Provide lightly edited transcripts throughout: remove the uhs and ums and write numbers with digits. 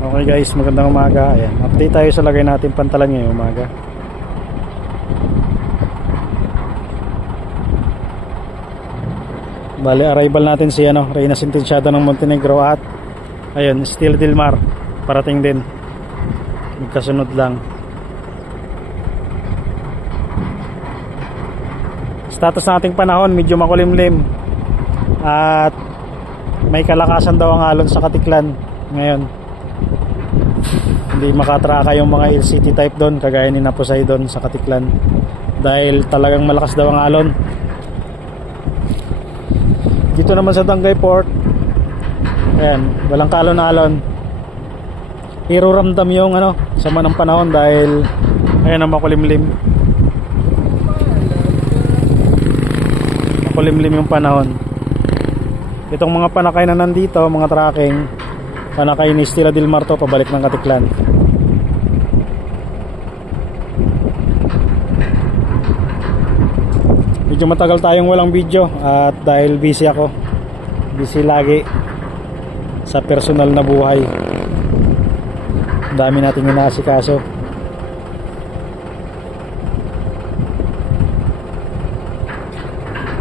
Okay guys, magandang umaga. Ayan, update tayo sa lagay natin pantalan ngayong umaga. Bale, arrival natin si Reyna Sentenciada ng Montenegro at ayun, Stella del Mar parating din. Magkasunod lang. Status ng ating panahon, medyo makulimlim at may kalakasan daw ang alon sa Katiklan ngayon. Hindi makatraka yung mga LCT type doon, kagaya ni Poseidon sa Katiklan, dahil talagang malakas daw ang alon. Dito naman sa Dangay Port, ayan, walang kalon-alon, pero ramdam yung sama ng panahon dahil ayan ang makulimlim yung panahon. Itong mga panakay na nandito, mga tracking panakay ni Stella del Mar to, pabalik ng Katiklan. Medyo matagal tayong walang video at dahil busy lagi sa personal na buhay, dami nating inaasikaso.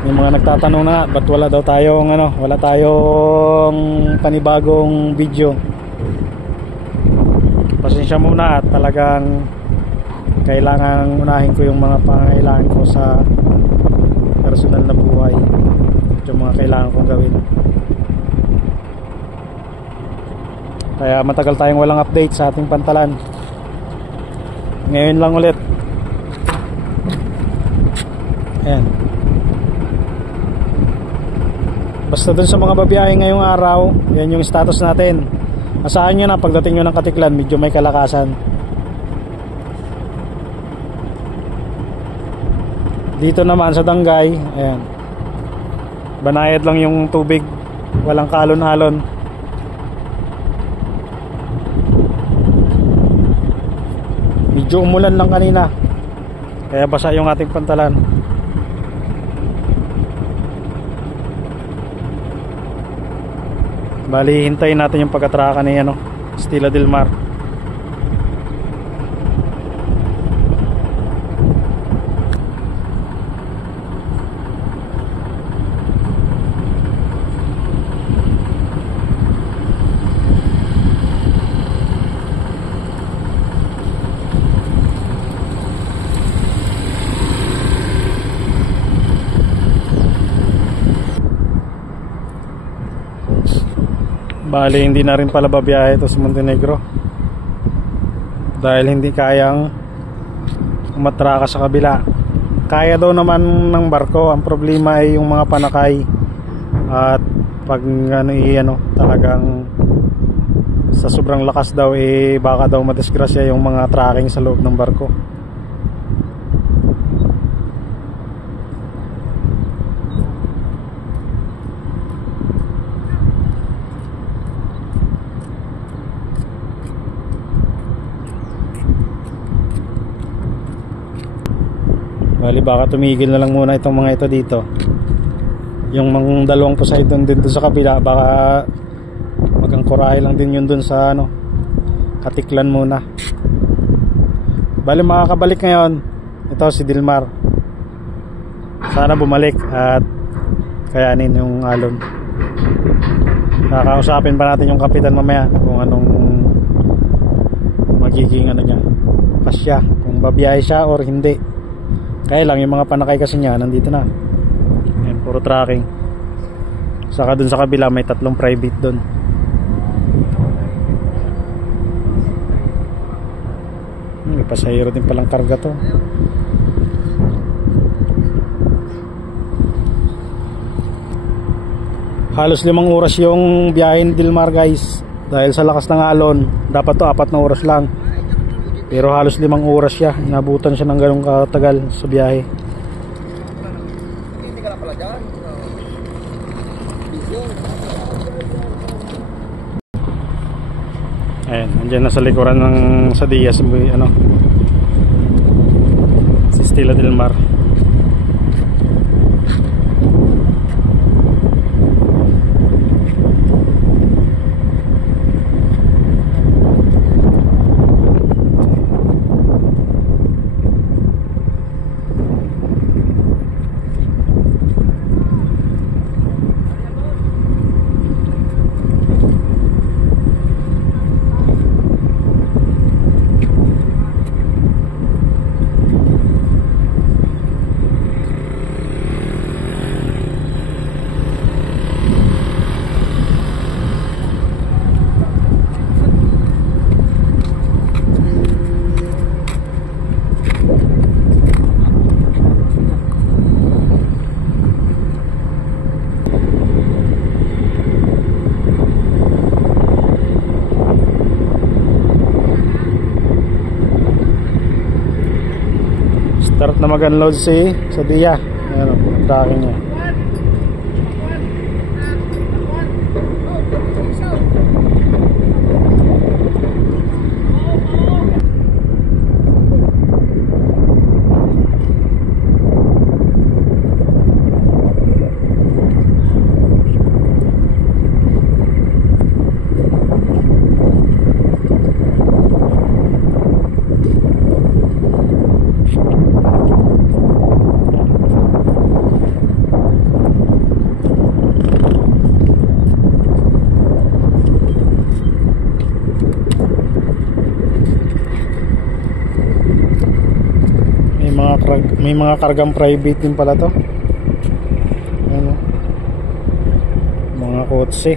Yung mga nagtatanong na ba't wala tayong panibagong video, pasensya muna at talagang kailangan unahin ko yung mga pangangailangan ko sa personal na buhay, yung mga kailangan kong gawin. Kaya matagal tayong walang update sa ating pantalan. Ngayon lang ulit. Ayan. Basta dun sa mga babiyahe ngayong araw, yan yung status natin. Asahan nyo na pagdating nyo ng Katiklan, medyo may kalakasan. Dito naman sa Dangay, ayan, banayad lang yung tubig, walang kalon-alon. Medyo umulan lang kanina, kaya basa yung ating pantalan. Bali, hintayin natin yung pagkatraka ni Stella del Mar. Bali, hindi na rin pala babiyahe ito sa Montenegro dahil hindi kayang umatraka sa kabila. Kaya daw naman ng barko, ang problema ay yung mga panakay at pag talagang sa sobrang lakas daw baka daw madisgrasya yung mga tracking sa loob ng barko. Bali, baka tumigil na lang muna itong mga ito dito. Yung mga dalawang Poseidon din doon sa kabila, baka magangkorahe lang din yun doon sa Katiklan muna. Bali, makakabalik ngayon ito si Del Mar. Sana bumalik at kayanin yung alon. Kakausapin pa natin yung kapitan mamaya kung anong magiging niya, pasya, kung babiyahe siya or hindi. Kaya lang yung mga panakay kasi niya nandito na. Ayan, puro tracking. Saka dun sa kabila may 3 private dun. May pasahero din palang karga to. Halos 5 oras yung biyahin Del Mar guys, dahil sa lakas ng alon. Dapat to 4 na oras lang, pero halos 5 oras siya. Inabutan siya ng ganung katagal sa biyahe. Ayan, andyan na sa likuran ng Sadia si Stella del Mar. na mag-unload sa Dia. Ayan, tracking niya. May mga kargang private din pala to. Ano? Mga kotse.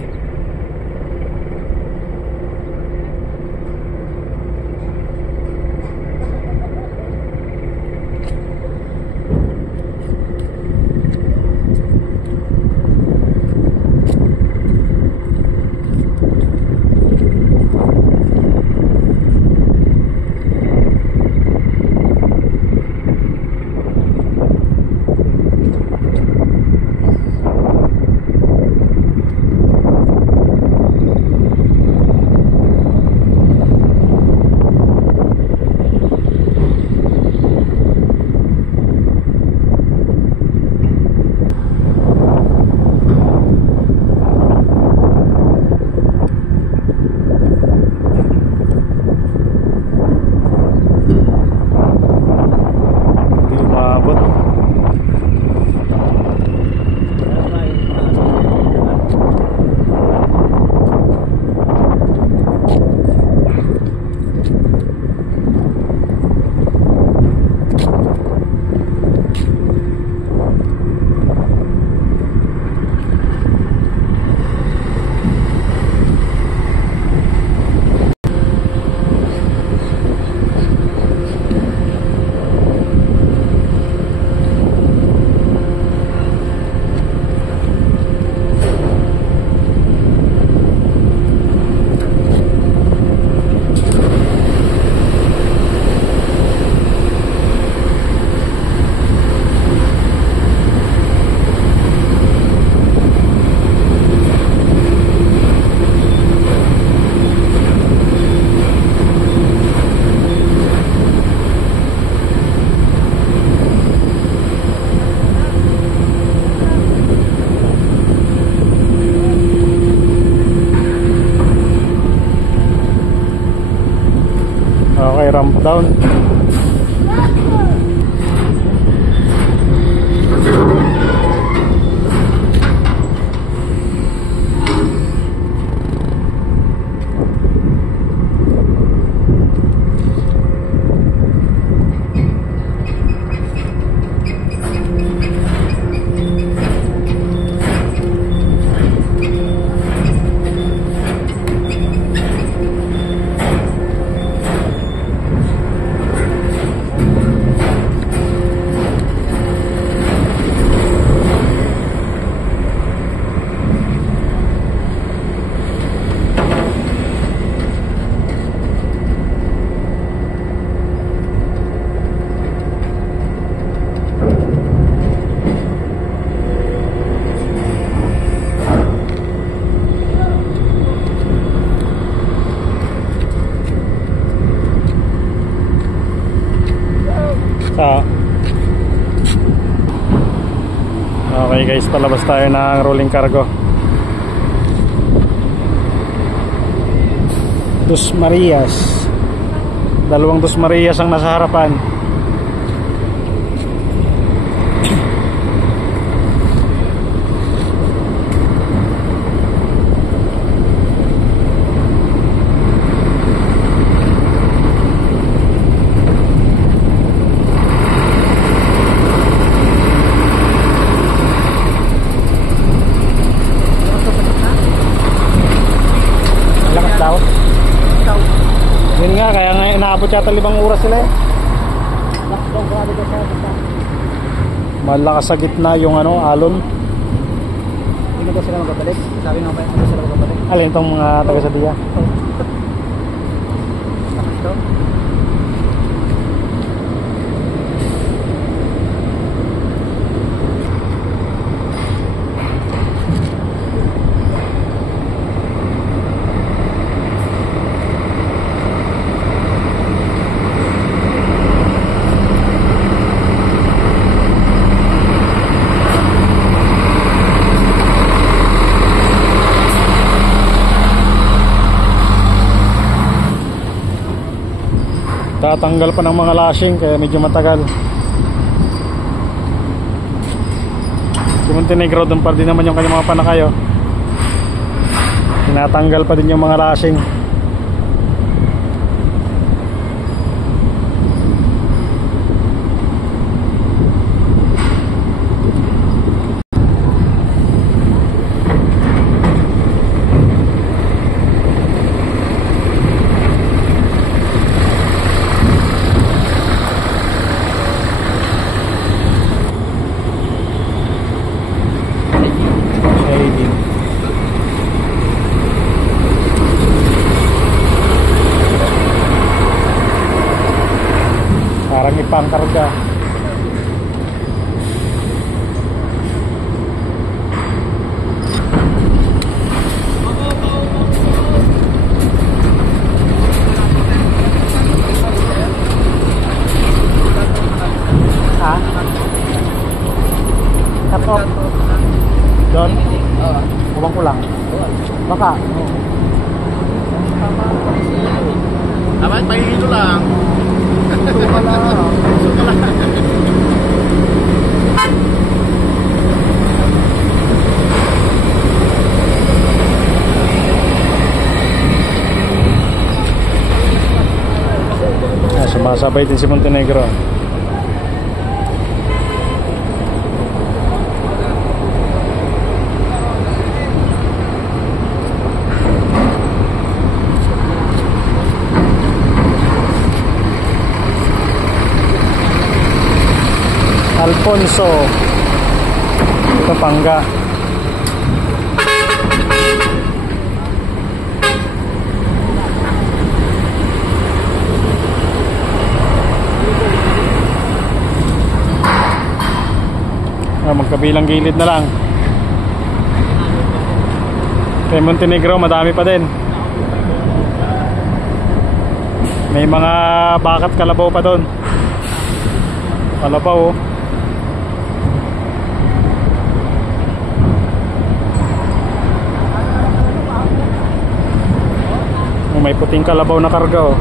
Okay, ramp down. Okay guys, palabas tayo ng rolling cargo. Dos Marias. Dalawang Dos Marias ang nasa harapan. Yun nga, kaya nga inaabot yata 5 oras sila eh. Malakas sa gitna yung ano, alon. Hindi ba sila magpapalik? Sabi nga ba hindi sila magpapalik? Alin itong mga taga sa Dia? Tatanggal pa ng mga lashing kaya medyo matagal. Si Montenegro doon pa din naman yung kanyang mga panakayo. Tinatanggal pa din yung mga lashing. Parang ipangkarga. Ha? Cut off. Doon? Oo. Kubang ko lang. Baka. Dapat pahihilo lang. Sumasabay din si Montenegro. Alfonso Kapanga. Magkabilang gilid na lang. Kay Montenegro madami pa din. May mga bakat kalabaw pa doon. Kalabaw oh. May puting kalabaw na karga oh.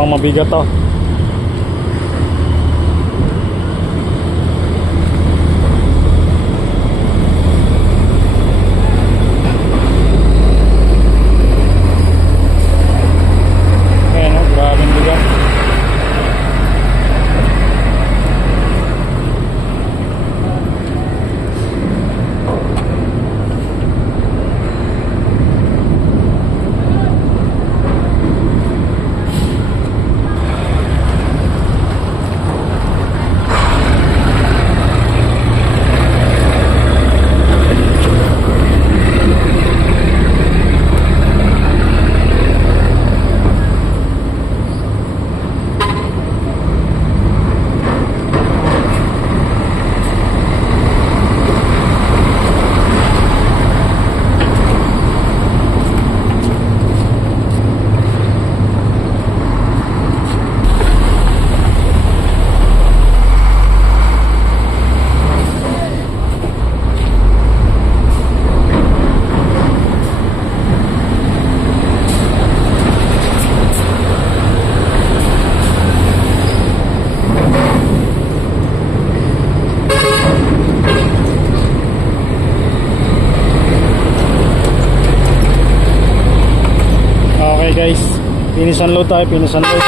Mukhang mabigat to. Guys, finish unload tayo, finish unload.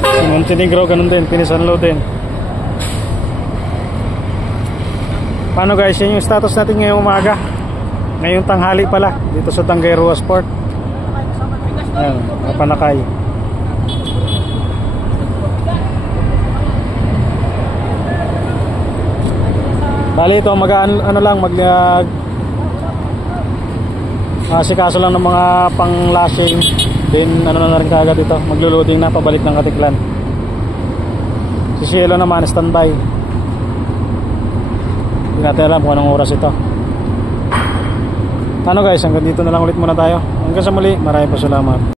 Si Montenegro ganun din, finish unload din. Paano guys, yan yung status natin ngayong umaga. Ngayong tanghali pala, dito sa Tanggayroa Sport. Ayan, Panakay. Bali ito, ano lang, asikaso lang ng mga pang lashing. Then ano na rin kagad ito, maglo-loading na pabalik ng Katiklan. Si Cielo naman standby. Hindi natin alam kung anong oras ito. Ano guys, hanggang dito na lang ulit muna tayo. Hanggang sa muli, maraming salamat.